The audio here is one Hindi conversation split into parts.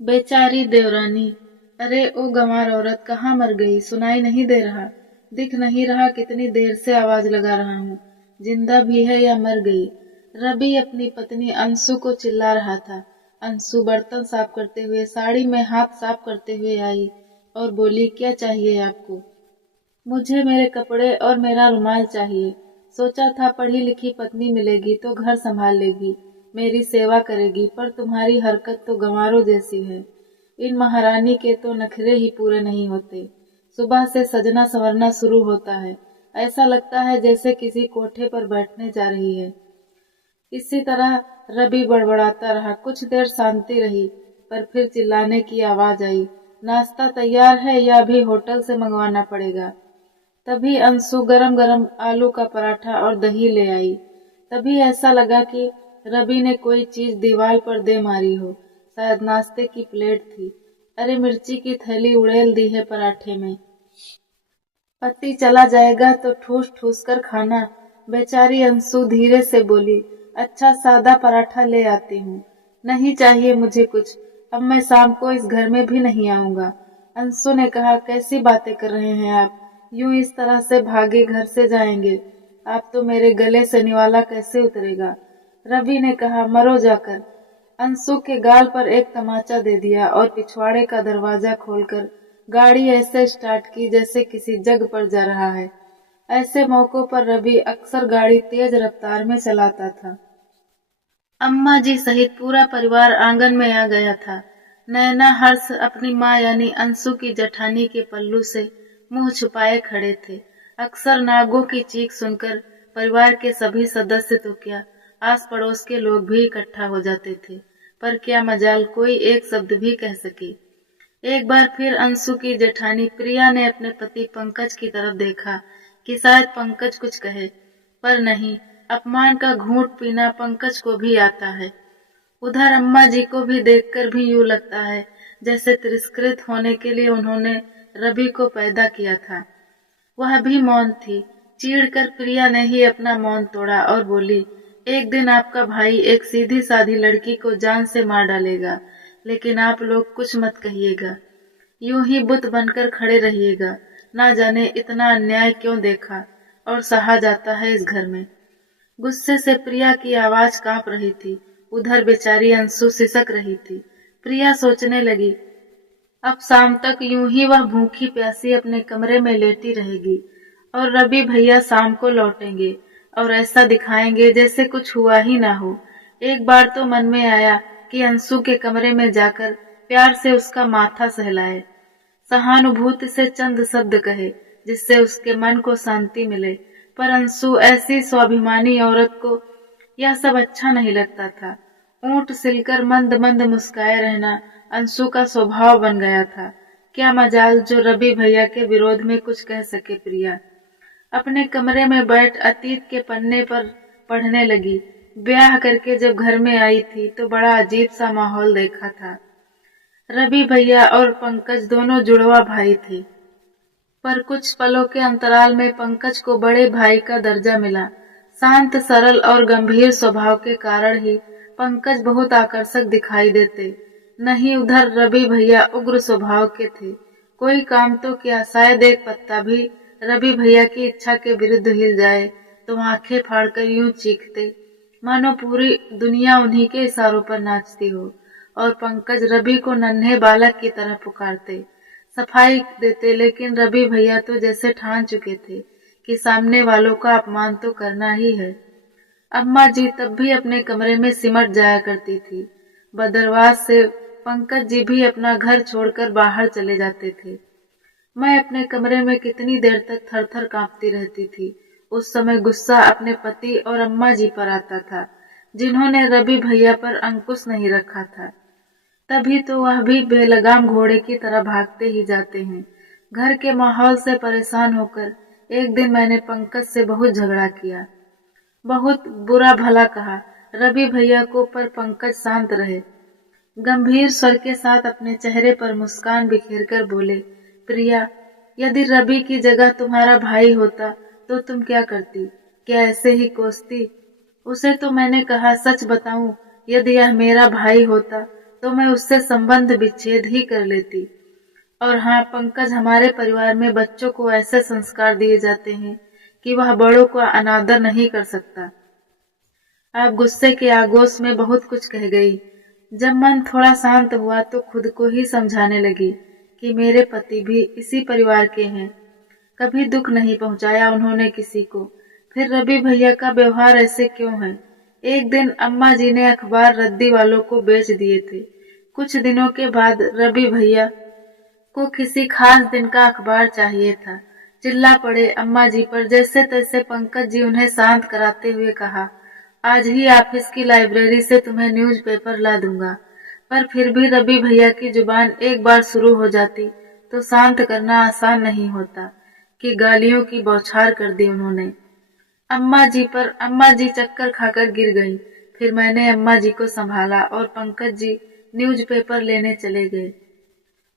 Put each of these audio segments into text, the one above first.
बेचारी देवरानी। अरे ओ गंवार औरत कहाँ मर गई, सुनाई नहीं दे रहा, दिख नहीं रहा, कितनी देर से आवाज लगा रहा हूँ, जिंदा भी है या मर गई। रवि अपनी पत्नी अंशु को चिल्ला रहा था। अंशु बर्तन साफ करते हुए, साड़ी में हाथ साफ करते हुए आई और बोली, क्या चाहिए आपको? मुझे मेरे कपड़े और मेरा रुमाल चाहिए। सोचा था पढ़ी लिखी पत्नी मिलेगी तो घर संभाल लेगी, मेरी सेवा करेगी, पर तुम्हारी हरकत तो गंवारों जैसी है। इन महारानी के तो नखरे ही पूरे नहीं होते। सुबह से सजना संवरना शुरू होता है, ऐसा लगता है जैसे किसी कोठे पर बैठने जा रही है। इसी तरह रवि बड़बड़ाता रहा। कुछ देर शांति रही, पर फिर चिल्लाने की आवाज आई, नाश्ता तैयार है या भी होटल से मंगवाना पड़ेगा? तभी अंशु गरम गरम आलू का पराठा और दही ले आई। तभी ऐसा लगा कि रवि ने कोई चीज दीवार पर दे मारी हो, शायद नाश्ते की प्लेट थी। अरे मिर्ची की थैली उड़ेल दी है पराठे में। पति चला जाएगा तो ठूस ठूस कर खाना। बेचारी अंशु धीरे से बोली, अच्छा सादा पराठा ले आती हूँ। नहीं चाहिए मुझे कुछ, अब मैं शाम को इस घर में भी नहीं आऊंगा। अंशु ने कहा, कैसी बातें कर रहे हैं आप, यूं इस तरह से भागे घर से जाएंगे? आप तो मेरे गले से निवाला कैसे उतरेगा? रवि ने कहा, मरो जाकर। अंशु के गाल पर एक तमाचा दे दिया और पिछवाड़े का दरवाजा खोलकर गाड़ी ऐसे स्टार्ट की जैसे किसी जग पर जा रहा है। ऐसे मौकों पर रवि अक्सर गाड़ी तेज रफ्तार में चलाता था। अम्मा जी सहित पूरा परिवार आंगन में आ गया था। नैना हर्ष अपनी माँ यानी अंशु की जठानी के पल्लू से मुंह छुपाए खड़े थे। अक्सर नागों की चीख सुनकर परिवार के सभी सदस्य तो क्या, आस पड़ोस के लोग भी इकट्ठा हो जाते थे, पर क्या मजाल कोई एक शब्द भी कह सके। एक बार फिर अंशु की जेठानी प्रिया ने अपने पति पंकज की तरफ देखा कि शायद पंकज कुछ कहे, पर नहीं, अपमान का घूंट पीना पंकज को भी आता है। उधर अम्मा जी को भी देखकर भी यूं लगता है जैसे तिरस्कृत होने के लिए उन्होंने रवि को पैदा किया था। वह भी मौन थी। चीढ़कर प्रिया ने ही अपना मौन तोड़ा और बोली, एक दिन आपका भाई एक सीधी साधी लड़की को जान से मार डालेगा, लेकिन आप लोग कुछ मत कहिएगा, यूं ही बुत बनकर खड़े रहिएगा। ना जाने इतना अन्याय क्यों देखा और सहा जाता है इस घर में। गुस्से से प्रिया की आवाज कांप रही थी। उधर बेचारी अंशु सिसक रही थी। प्रिया सोचने लगी, अब शाम तक यूं ही वह भूखी प्यासी अपने कमरे में लेटी रहेगी और रवि भैया शाम को लौटेंगे और ऐसा दिखाएंगे जैसे कुछ हुआ ही ना हो। एक बार तो मन में आया कि अंशु के कमरे में जाकर प्यार से उसका माथा सहलाए, सहानुभूति से चंद शब्द कहे जिससे उसके मन को शांति मिले, पर अंशु ऐसी स्वाभिमानी औरत को यह सब अच्छा नहीं लगता था। ऊंट सिलकर मंद मंद मुस्काए रहना अंशु का स्वभाव बन गया था। क्या मजाल जो रवि भैया के विरोध में कुछ कह सके। प्रिया अपने कमरे में बैठ अतीत के पन्ने पर पढ़ने लगी। ब्याह करके जब घर में आई थी तो बड़ा अजीब सा माहौल देखा था। रवि भैया और पंकज दोनों जुड़वा भाई थे, पर कुछ पलों के अंतराल में पंकज को बड़े भाई का दर्जा मिला। शांत सरल और गंभीर स्वभाव के कारण ही पंकज बहुत आकर्षक दिखाई देते। नहीं, उधर रवि भैया उग्र स्वभाव के थे। कोई काम तो क्या, शायद एक पत्ता भी रवि भैया की इच्छा के विरुद्ध हिल जाए तो आंखें फाड़कर यूं चीखते मानो पूरी दुनिया उन्हीं के इशारों पर नाचती हो, और पंकज रवि को नन्हे बालक की तरह पुकारते, सफाई देते, लेकिन रवि भैया तो जैसे ठान चुके थे कि सामने वालों का अपमान तो करना ही है। अम्मा जी तब भी अपने कमरे में सिमट जाया करती थी। बदरवास से पंकज जी भी अपना घर छोड़कर बाहर चले जाते थे। मैं अपने कमरे में कितनी देर तक थर थर कांपती रहती थी। उस समय गुस्सा अपने पति और अम्मा जी पर आता था, जिन्होंने रवि भैया पर अंकुश नहीं रखा था। तभी तो वह भी बेलगाम घोड़े की तरह भागते ही जाते हैं। घर के माहौल से परेशान होकर एक दिन मैंने पंकज से बहुत झगड़ा किया, बहुत बुरा भला कहा रवि भैया को, पर पंकज शांत रहे। गंभीर स्वर के साथ अपने चेहरे पर मुस्कान बिखेर कर बोले, प्रिया, यदि रवि की जगह तुम्हारा भाई होता तो तुम क्या करती? क्या ऐसे ही कोसती? उसे तो मैंने कहा, सच बताऊं, यदि यह मेरा भाई होता तो मैं उससे संबंध विच्छेद ही कर लेती। और हाँ पंकज, हमारे परिवार में बच्चों को ऐसे संस्कार दिए जाते हैं कि वह बड़ों का अनादर नहीं कर सकता। आप गुस्से के आगोश में बहुत कुछ कह गई। जब मन थोड़ा शांत हुआ तो खुद को ही समझाने लगी कि मेरे पति भी इसी परिवार के हैं, कभी दुख नहीं पहुंचाया उन्होंने किसी को। फिर रवि भैया का व्यवहार ऐसे क्यों है? एक दिन अम्मा जी ने अखबार रद्दी वालों को बेच दिए थे। कुछ दिनों के बाद रवि भैया को किसी खास दिन का अखबार चाहिए था। चिल्ला पड़े अम्मा जी पर। जैसे तैसे पंकज जी उन्हें शांत कराते हुए कहा, आज ही ऑफिस की लाइब्रेरी से तुम्हें न्यूज़पेपर ला दूंगा। पर फिर भी रवि भैया की जुबान एक बार शुरू हो जाती तो शांत करना आसान नहीं होता कि गालियों की बौछार कर दी उन्होंने अम्मा जी चक्कर खाकर गिर गईं। फिर मैंने अम्मा जी को संभाला और पंकज जी न्यूज़पेपर लेने चले गए।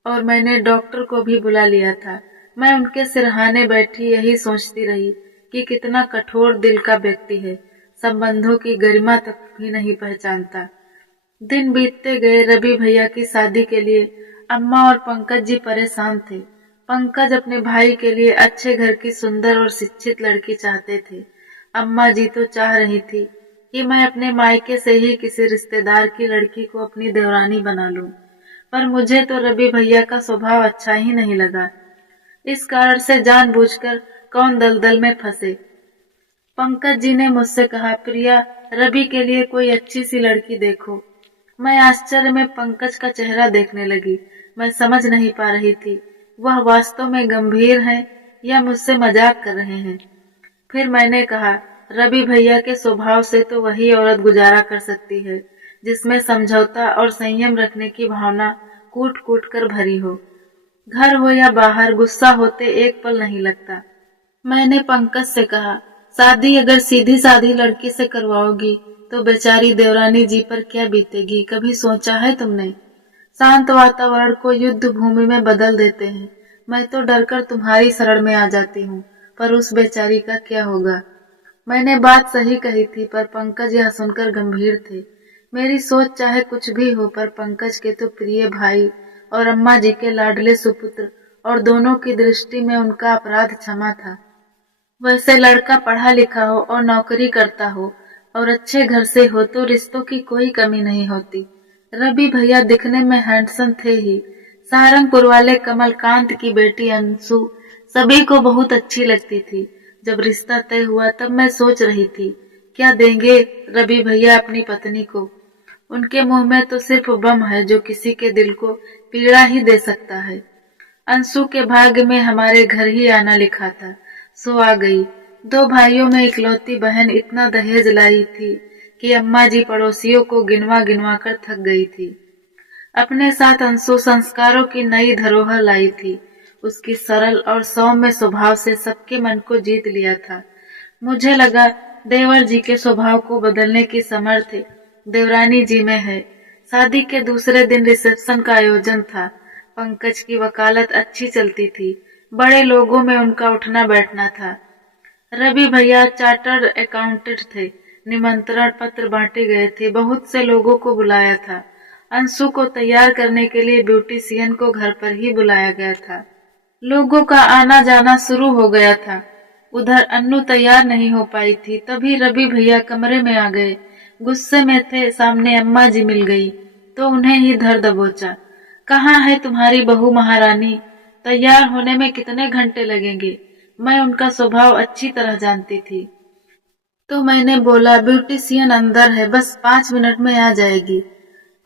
और मैंने डॉक्टर को भी बुला लिया था। मैं उनके सिरहाने बैठी यही सोचती रही कि कितना कठोर दिल का व्यक्ति है, संबंधों की गरिमा तक भी नहीं पहचानता। दिन बीतते गए। रवि भैया की शादी के लिए अम्मा और पंकज जी परेशान थे। पंकज अपने भाई के लिए अच्छे घर की सुंदर और शिक्षित लड़की चाहते थे। अम्मा जी तो चाह रही थी कि मैं अपने मायके से ही किसी रिश्तेदार की लड़की को अपनी देवरानी बना लूं। पर मुझे तो रवि भैया का स्वभाव अच्छा ही नहीं लगा। इस कारण से जानबूझकर कौन दलदल में फंसे। पंकज जी ने मुझसे कहा, प्रिया, रवि के लिए कोई अच्छी सी लड़की देखो। मैं आश्चर्य में पंकज का चेहरा देखने लगी। मैं समझ नहीं पा रही थी वह वास्तव में गंभीर हैं या मुझसे मजाक कर रहे हैं। फिर मैंने कहा, रवि भैया के स्वभाव से तो वही औरत गुजारा कर सकती है जिसमें समझौता और संयम रखने की भावना कूट कूट कर भरी हो। घर हो या बाहर, गुस्सा होते एक पल नहीं लगता। मैंने पंकज से कहा, शादी अगर सीधी साधी लड़की से करवाओगी तो बेचारी देवरानी जी पर क्या बीतेगी, कभी सोचा है तुमने? शांत वातावरण को युद्ध भूमि में बदल देते हैं। मैं तो डरकर तुम्हारी शरण में आ जाती हूँ, पर उस बेचारी का क्या होगा? मैंने बात सही कही थी, पर पंकज यह सुनकर गंभीर थे। मेरी सोच चाहे कुछ भी हो, पर पंकज के तो प्रिय भाई और अम्मा जी के लाडले सुपुत्र, और दोनों की दृष्टि में उनका अपराध क्षमा था। वैसे लड़का पढ़ा लिखा हो और नौकरी करता हो और अच्छे घर से हो तो रिश्तों की कोई कमी नहीं होती। रवि भैया दिखने में हैंडसम थे ही। सहारनपुर वाले कमलकांत की बेटी अंशु सभी को बहुत अच्छी लगती थी। जब रिश्ता तय हुआ तब मैं सोच रही थी, क्या देंगे रवि भैया अपनी पत्नी को? उनके मुंह में तो सिर्फ बम है जो किसी के दिल को पीड़ा ही दे सकता है। अंशु के भाग्य में हमारे घर ही आना लिखा था, सो आ गई। 2 भाइयों में इकलौती बहन इतना दहेज लाई थी कि अम्मा जी पड़ोसियों को गिनवा गिनवा कर थक गई थी। अपने साथ अंशु संस्कारों की नई धरोहर लाई थी। उसकी सरल और सौम्य स्वभाव से सबके मन को जीत लिया था। मुझे लगा देवर जी के स्वभाव को बदलने की समर्थ देवरानी जी में है। शादी के दूसरे दिन रिसेप्शन का आयोजन था। पंकज की वकालत अच्छी चलती थी। बड़े लोगों में उनका उठना बैठना था। रवि भैया चार्टर्ड अकाउंटेंट थे। निमंत्रण पत्र बांटे गए थे। बहुत से लोगों को बुलाया था। अंशु को तैयार करने के लिए ब्यूटिशियन को घर पर ही बुलाया गया था। लोगों का आना जाना शुरू हो गया था। उधर अन्नू तैयार नहीं हो पाई थी। तभी रवि भैया कमरे में आ गए। गुस्से में थे। सामने अम्मा जी मिल गई तो उन्हें ही धर दबोचा। कहाँ है तुम्हारी बहू महारानी? तैयार होने में कितने घंटे लगेंगे? मैं उनका स्वभाव अच्छी तरह जानती थी तो मैंने बोला, ब्यूटिशियन अंदर है, बस 5 मिनट में आ जाएगी।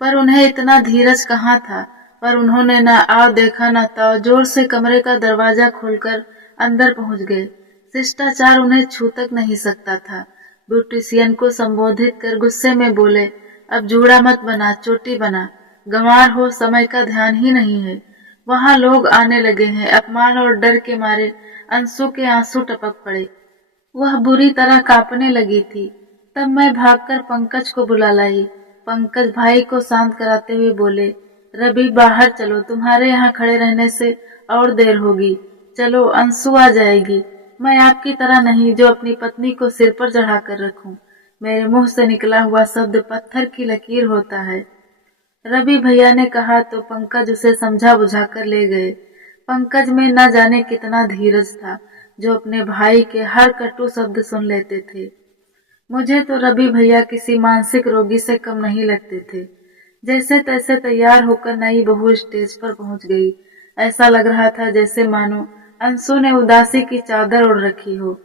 पर उन्हें इतना धीरज कहाँ था। पर उन्होंने ना आओ देखा ना ताओ, जोर से कमरे का दरवाजा खोलकर अंदर पहुंच गए। शिष्टाचार उन्हें छू तक नहीं सकता था। ब्यूटिशियन को संबोधित कर गुस्से में बोले, अब जूड़ा मत बना, चोटी बना। गंवार हो, समय का ध्यान ही नहीं है। वहां लोग आने लगे हैं। अपमान और डर के मारे अंशु के आंसू टपक पड़े। वह बुरी तरह कांपने लगी थी। तब मैं भागकर पंकज को बुला लाई। पंकज भाई को शांत कराते हुए बोले, रवि बाहर चलो, तुम्हारे यहाँ खड़े रहने से और देर होगी। चलो, अंशु आ जाएगी। मैं आपकी तरह नहीं जो अपनी पत्नी को सिर पर चढ़ा कर रखूं। मेरे मुंह से निकला हुआ शब्द पत्थर की लकीर होता है। रवि भैया ने कहा तो पंकज उसे समझा बुझा कर ले गए। पंकज में न जाने कितना धीरज था, जो अपने भाई के हर कटु शब्द सुन लेते थे। मुझे तो रवि भैया किसी मानसिक रोगी से कम नहीं लगते थे। जैसे तैसे तैयार होकर नई बहू स्टेज पर पहुंच गई। ऐसा लग रहा था जैसे मानो अंशु ने उदासी की चादर ओढ़ रखी हो।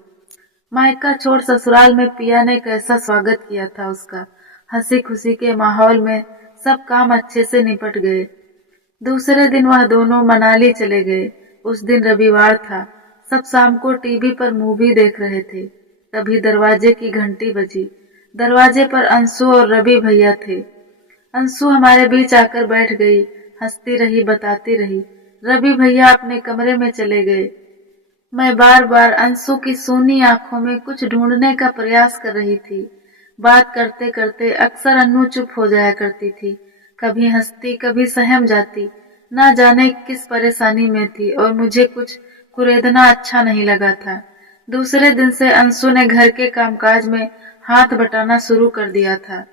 मायका छोड़ ससुराल में पिया ने कैसा स्वागत किया था उसका। हंसी खुशी के माहौल में सब काम अच्छे से निपट गए। दूसरे दिन वह दोनों मनाली चले गए। उस दिन रविवार था। सब शाम को टीवी पर मूवी देख रहे थे। तभी दरवाजे की घंटी बजी। दरवाजे पर अंशु और रवि भैया थे। अंशु हमारे बीच आकर बैठ गई, हंसती रही, बताती रही। रवि भैया अपने कमरे में चले गए। मैं बार बार अंशु की सूनी आंखों में कुछ ढूंढने का प्रयास कर रही थी। बात करते करते अक्सर अन्नू चुप हो जाया करती थी। कभी हंसती, कभी सहम जाती। ना जाने किस परेशानी में थी और मुझे कुछ कुरेदना अच्छा नहीं लगा था। दूसरे दिन से अंशु ने घर के कामकाज में हाथ बटाना शुरू कर दिया था।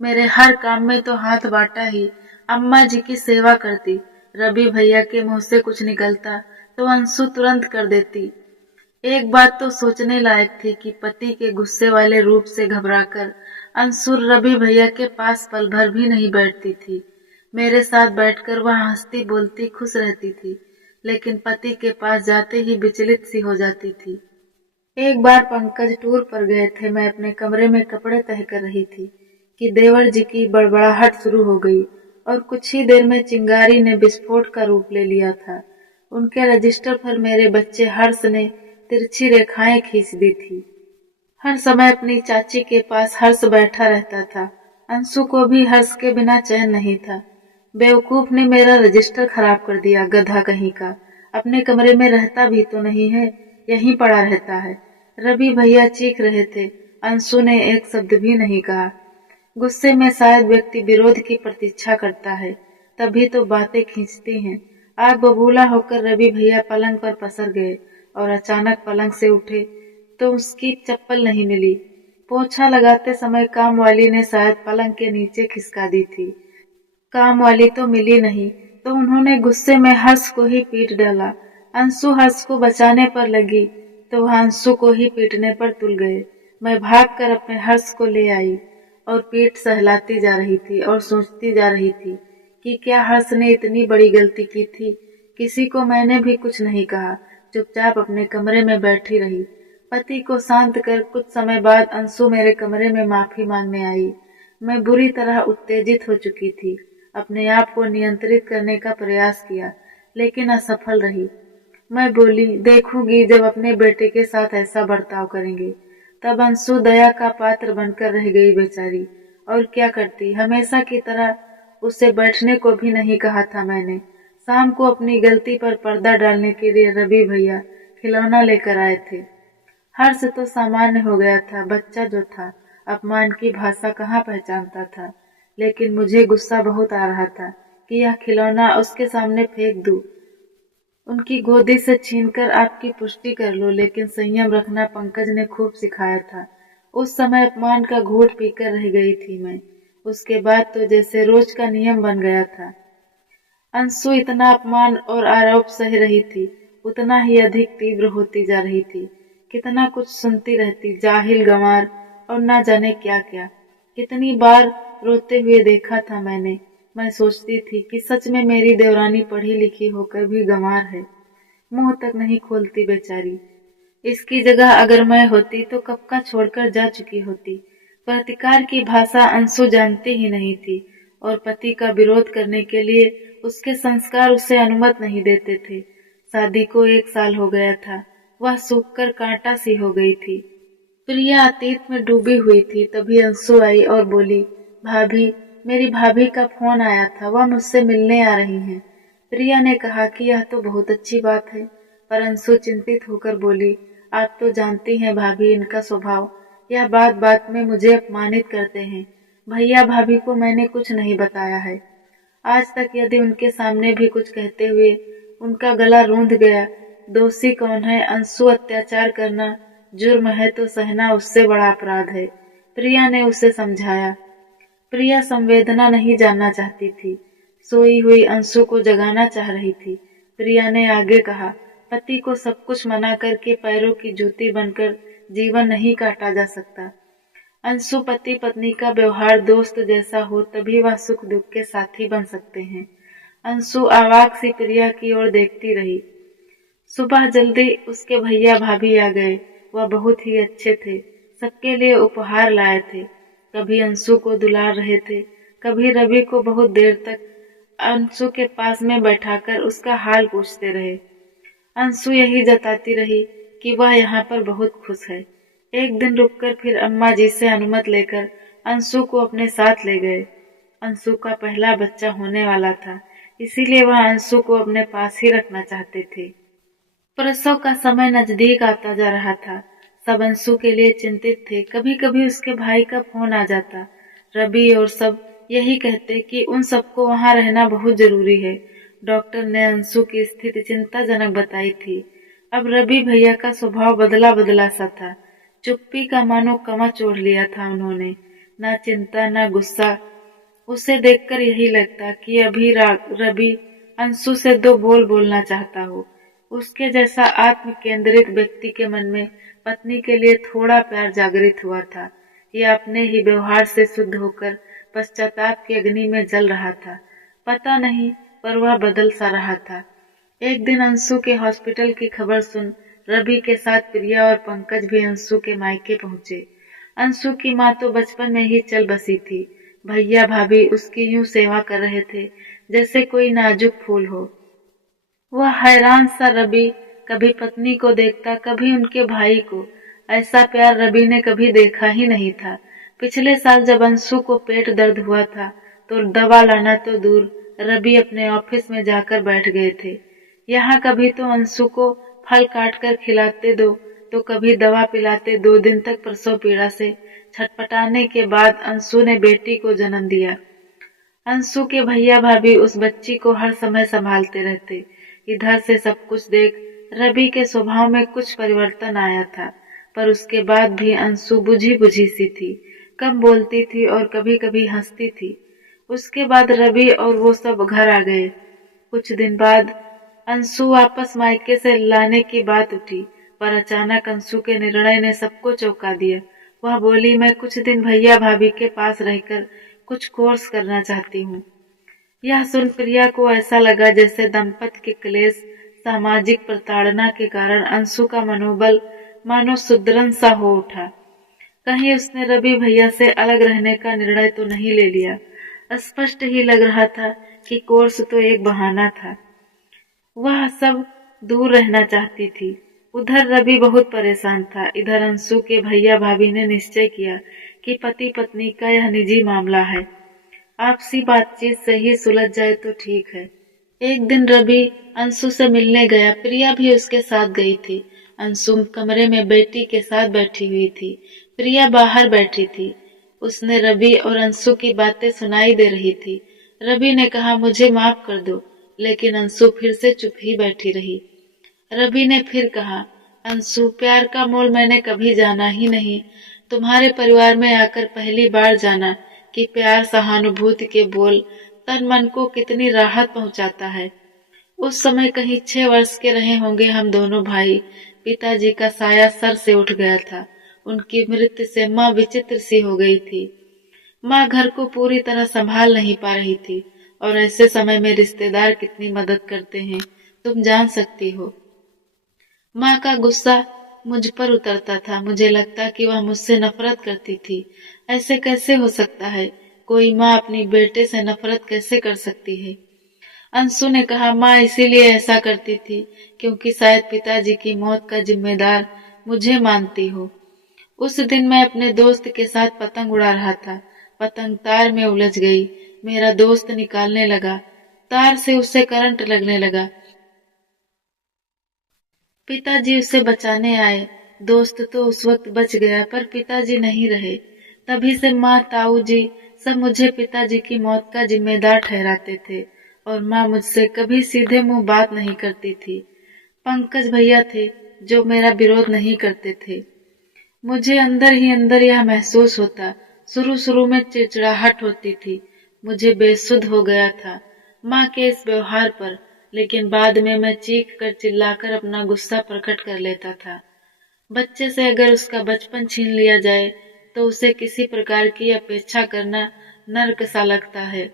मेरे हर काम में तो हाथ बांटा ही। अम्मा जी की सेवा करती। रवि भैया के मुंह से कुछ निकलता तो अंशु तुरंत कर देती। एक बात तो सोचने लायक थी कि पति के गुस्से वाले रूप से घबराकर अंशु रवि भैया के पास पल भर भी नहीं बैठती थी। मेरे साथ बैठकर वह हंसती बोलती खुश रहती थी, लेकिन पति के पास जाते ही विचलित सी हो जाती थी। एक बार पंकज टूर पर गए थे। मैं अपने कमरे में कपड़े तह कर रही थी कि देवर जी की बड़बड़ाहट शुरू हो गई और कुछ ही देर में चिंगारी ने विस्फोट का रूप ले लिया था। उनके रजिस्टर पर मेरे बच्चे हर्ष ने तिरछी रेखाएं खींच दी थी। हर समय अपनी चाची के पास हर्ष बैठा रहता था। अंशु को भी हर्ष के बिना चैन नहीं था। बेवकूफ ने मेरा रजिस्टर खराब कर दिया, गधा कहीं का। अपने कमरे में रहता भी तो नहीं है, यहीं पड़ा रहता है। रवि भैया चीख रहे थे। अंशु ने एक शब्द भी नहीं कहा। गुस्से में शायद व्यक्ति विरोध की प्रतीक्षा करता है, तभी तो बातें खींचती हैं। आग बबूला होकर रवि भैया पलंग पर पसर गए और अचानक पलंग से उठे तो उसकी चप्पल नहीं मिली। पोछा लगाते समय काम वाली ने शायद पलंग के नीचे खिसका दी थी। काम वाली तो मिली नहीं तो उन्होंने गुस्से में हर्ष को ही पीट डाला। अंशु हर्ष को बचाने पर लगी तो वह अंशु को ही पीटने पर तुल गए। मैं भागकर अपने हर्ष को ले आई और पीठ सहलाती जा रही थी और सोचती जा रही थी कि क्या हर्ष ने इतनी बड़ी गलती की थी। किसी को मैंने भी कुछ नहीं कहा, चुपचाप अपने कमरे में बैठी रही। पति को शांत कर कुछ समय बाद अंशु मेरे कमरे में माफी मांगने आई। मैं बुरी तरह उत्तेजित हो चुकी थी। अपने आप को नियंत्रित करने का प्रयास किया, लेकिन असफल रही। मैं बोली, देखूंगी जब अपने बेटे के साथ ऐसा बर्ताव करेंगे। तब अंशु दया का पात्र बनकर रह गई बेचारी। और क्या करती, हमेशा की तरह उसे बैठने को भी नहीं कहा था मैंने। शाम को अपनी गलती पर पर्दा डालने के लिए रवि भैया खिलौना लेकर आए थे। हर्ष तो सामान्य हो गया था, बच्चा जो था अपमान की भाषा कहाँ पहचानता था। लेकिन मुझे गुस्सा बहुत आ रहा था कि यह खिलौना उसके सामने फेंक दूं, उनकी गोदी से छीनकर आपकी पुष्टि कर लो। लेकिन संयम रखना पंकज ने खूब सिखाया था। उस समय अपमान का घूंट पीकर रह गई थी मैं। उसके बाद तो जैसे रोज का नियम बन गया था। अंशु इतना अपमान और आरोप सह रही थी, उतना ही अधिक तीव्र होती जा रही थी। कितना कुछ सुनती रहती, जाहिल, गंवार और ना जाने क्या क्या। कितनी बार रोते हुए देखा था मैंने। मैं सोचती थी कि सच में मेरी देवरानी पढ़ी लिखी होकर भी गंवार है, मुंह तक नहीं खोलती बेचारी। इसकी जगह अगर मैं होती तो कब का छोड़कर जा चुकी होती। प्रतिकार की भाषा अंशु जानती ही नहीं थी और पति का विरोध करने के लिए उसके संस्कार उसे अनुमति नहीं देते थे। शादी को 1 साल हो गया था। वह सूखकर कांटा सी हो गई थी। प्रिया अतीत में डूबी हुई थी। तभी अंशु आई और बोली, भाभी, मेरी भाभी का फोन आया था, वह मुझसे मिलने आ रही हैं। प्रिया ने कहा कि यह तो बहुत अच्छी बात है, पर अंशु चिंतित होकर बोली, आप तो जानती हैं भाभी, इनका स्वभाव। यह बात बात में मुझे अपमानित करते हैं। भैया भाभी को मैंने कुछ नहीं बताया है। आज तक यदि उनके सामने भी कुछ कहते हुए उनका गला रूंध गया, दोषी कौन है? अंशु अत्याचार करना जुर्म है तो सहना उससे बड़ा अपराध है। प्रिया ने उसे समझाया। प्रिया संवेदना नहीं जानना चाहती थी, सोई हुई अंशु को जगाना चाह रही थी। प्रिया ने आगे कहा, पति को सब कुछ मना करके पैरों की जूती बनकर जीवन नहीं काटा जा सकता। अंशु, पति पत्नी का व्यवहार दोस्त जैसा हो तभी वह सुख दुख के साथी बन सकते हैं। अंशु अवाक सी प्रिया की ओर देखती रही। सुबह जल्दी उसके भैया भाभी आ गए। वह बहुत ही अच्छे थे, सबके लिए उपहार लाए थे। कभी अंशु को दुलार रहे थे, कभी रवि को बहुत देर तक अंशु के पास में बैठाकर उसका हाल पूछते रहे। अंशु यही जताती रही कि वह यहाँ पर बहुत खुश है। एक दिन रुककर फिर अम्मा जी से अनुमति लेकर अंशु को अपने साथ ले गए। अंशु का पहला बच्चा होने वाला था, इसीलिए वह अंशु को अपने पास ही रखना चाहते थे। प्रसव का समय नजदीक आता जा रहा था। सब अंशु के लिए चिंतित थे। कभी कभी उसके भाई का फोन आ जाता। रवि और सब यही कहते कि उन सबको वहां रहना बहुत जरूरी है। डॉक्टर ने अंशु की स्थिति चिंताजनक बताई थी। अब रवि भैया का स्वभाव बदला बदला सा था। चुप्पी का मानो कवच ओढ़ लिया था उन्होंने। ना चिंता ना गुस्सा। उसे देखकर यही लगता कि अभी रवि अंशु से दो बोल बोलना चाहता हो। उसके जैसा आत्म केंद्रित व्यक्ति के मन में पत्नी के लिए थोड़ा प्यार जागृत हुआ था। यह अपने ही व्यवहार से शुद्ध होकर पश्चाताप की अग्नि में जल रहा था। पता नहीं, पर वह बदल सा रहा था। एक दिन अंशु के हॉस्पिटल की खबर सुन रवि के साथ प्रिया और पंकज भी अंशु के मायके पहुंचे। अंशु की माँ तो बचपन में ही चल बसी थी। भैया भाभी उसकी यूं सेवा कर रहे थे जैसे कोई नाजुक फूल हो। वह हैरान सा रवि कभी पत्नी को देखता, कभी उनके भाई को। ऐसा प्यार रवि ने कभी देखा ही नहीं था। पिछले साल जब अंशु को पेट दर्द हुआ था तो दवा लाना तो दूर, रवि अपने ऑफिस में जाकर बैठ गए थे। यहाँ कभी तो अंशु को फल काट कर खिलाते तो कभी दवा पिलाते। 2 दिन तक प्रसव पीड़ा से छटपटाने के बाद अंशु ने बेटी को जन्म दिया। अंशु के भैया भाभी उस बच्ची को हर समय संभालते रहते। इधर से सब कुछ देख रवि के स्वभाव में कुछ परिवर्तन आया था, पर उसके बाद भी अंशु बुझी बुझी सी थी, कम बोलती थी और कभी कभी हंसती थी। उसके बाद रवि और वो सब घर आ गए। कुछ दिन बाद अंशु वापस मायके से लाने की बात उठी, पर अचानक अंशु के निर्णय ने सबको चौंका दिया। वह बोली, मैं कुछ दिन भैया भाभी के पास रहकर कुछ कोर्स करना चाहती हूँ। यह सुन प्रिया को ऐसा लगा जैसे दंपति के क्लेश, सामाजिक प्रताड़ना के कारण अंशु का मनोबल मानो सुदृढ़ सा हो उठा। कहीं उसने रवि भैया से अलग रहने का निर्णय तो नहीं ले लिया। स्पष्ट ही लग रहा था कि कोर्स तो एक बहाना था। वह सब दूर रहना चाहती थी। उधर रवि बहुत परेशान था। इधर अंशु के भैया भाभी ने निश्चय किया कि पति पत्नी का यह निजी मामला है, आपसी बातचीत से ही सुलझ जाए तो ठीक है। एक दिन रवि अंशु से मिलने गया। प्रिया भी उसके साथ गई थी। अंशु कमरे में बेटी के साथ बैठी हुई थी। प्रिया बाहर बैठी थी। उसने रवि और अंशु की बातें सुनाई दे रही थी। रवि ने कहा, मुझे माफ कर दो, लेकिन अंशु फिर से चुप ही बैठी रही। रवि ने फिर कहा, अंशु, प्यार का मोल मैंने कभी जाना ही नहीं। तुम्हारे परिवार में आकर पहली बार जाना कि प्यार, सहानुभूति के बोल तन मन को कितनी राहत पहुंचाता है। उस समय कहीं 6 वर्ष के रहे होंगे हम दोनों भाई। पिताजी का साया सर से उठ गया था। उनकी मृत्यु से माँ विचित्र सी हो गई थी। माँ घर को पूरी तरह संभाल नहीं पा रही थी, और ऐसे समय में रिश्तेदार कितनी मदद करते हैं तुम जान सकती हो। माँ का गुस्सा मुझ पर उतरता था। मुझे लगता कि वह मुझसे नफरत करती थी। ऐसे कैसे हो सकता है? कोई माँ अपनी बेटे से नफरत कैसे कर सकती है? अंशु ने कहा, माँ इसीलिए ऐसा करती थी क्योंकि शायद पिताजी की मौत का जिम्मेदार मुझे मानती हो। उस दिन मैं अपने दोस्त के साथ पतंग उड़ा रहा था। पतंग तार में उलझ गई। मेरा दोस्त निकालने लगा। तार से उसे करंट लगने लगा। पिताजी उसे बचाने आए। दोस्त तो उस वक्त बच गया, पर पिताजी नहीं रहे। तभी से माँ, ताऊ जी सब मुझे पिताजी की मौत का जिम्मेदार ठहराते थे, और माँ मुझसे कभी सीधे मुंह बात नहीं करती थी। पंकज भैया थे जो मेरा विरोध नहीं करते थे। मुझे अंदर ही अंदर यह महसूस होता, शुरू शुरू में चिड़चिड़ाहट होती थी, मुझे बेसुध हो गया था माँ के इस व्यवहार पर, लेकिन बाद में मैं चीख कर चिल्लाकर अपना गुस्सा प्रकट कर लेता था। बच्चे से अगर उसका बचपन छीन लिया जाए तो उसे किसी प्रकार की अपेक्षा करना नर्क सा लगता है।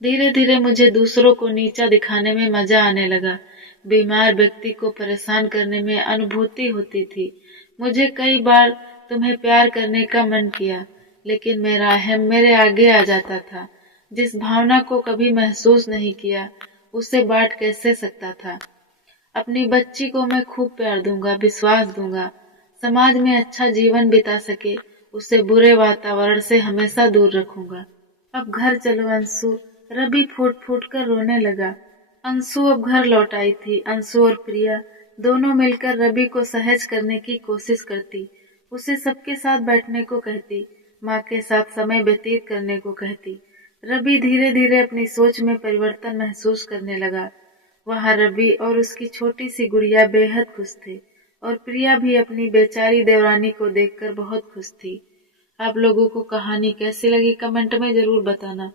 धीरे धीरे मुझे दूसरों को नीचा दिखाने में मजा आने लगा। बीमार व्यक्ति को परेशान करने में अनुभूति होती थी। मुझे कई बार तुम्हें प्यार करने का मन किया, लेकिन मेरा अहम मेरे आगे आ जाता था। जिस भावना को कभी महसूस नहीं किया, उसे बांट कैसे सकता था। अपनी बच्ची को मैं खूब प्यार दूंगा, विश्वास दूंगा, समाज में अच्छा जीवन बिता सके, उसे बुरे वातावरण से हमेशा दूर रखूंगा। अब घर चलो अंशु। रवि फूट फूट कर रोने लगा। अंशु अब घर लौट आई थी। अंशु और प्रिया दोनों मिलकर रवि को सहज करने की कोशिश करती, उसे सबके साथ बैठने को कहती, माँ के साथ समय व्यतीत करने को कहती। रवि धीरे धीरे अपनी सोच में परिवर्तन महसूस करने लगा। वहाँ रवि और उसकी छोटी सी गुड़िया बेहद खुश थे, और प्रिया भी अपनी बेचारी देवरानी को देखकर बहुत खुश थी। आप लोगों को कहानी कैसी लगी कमेंट में जरूर बताना।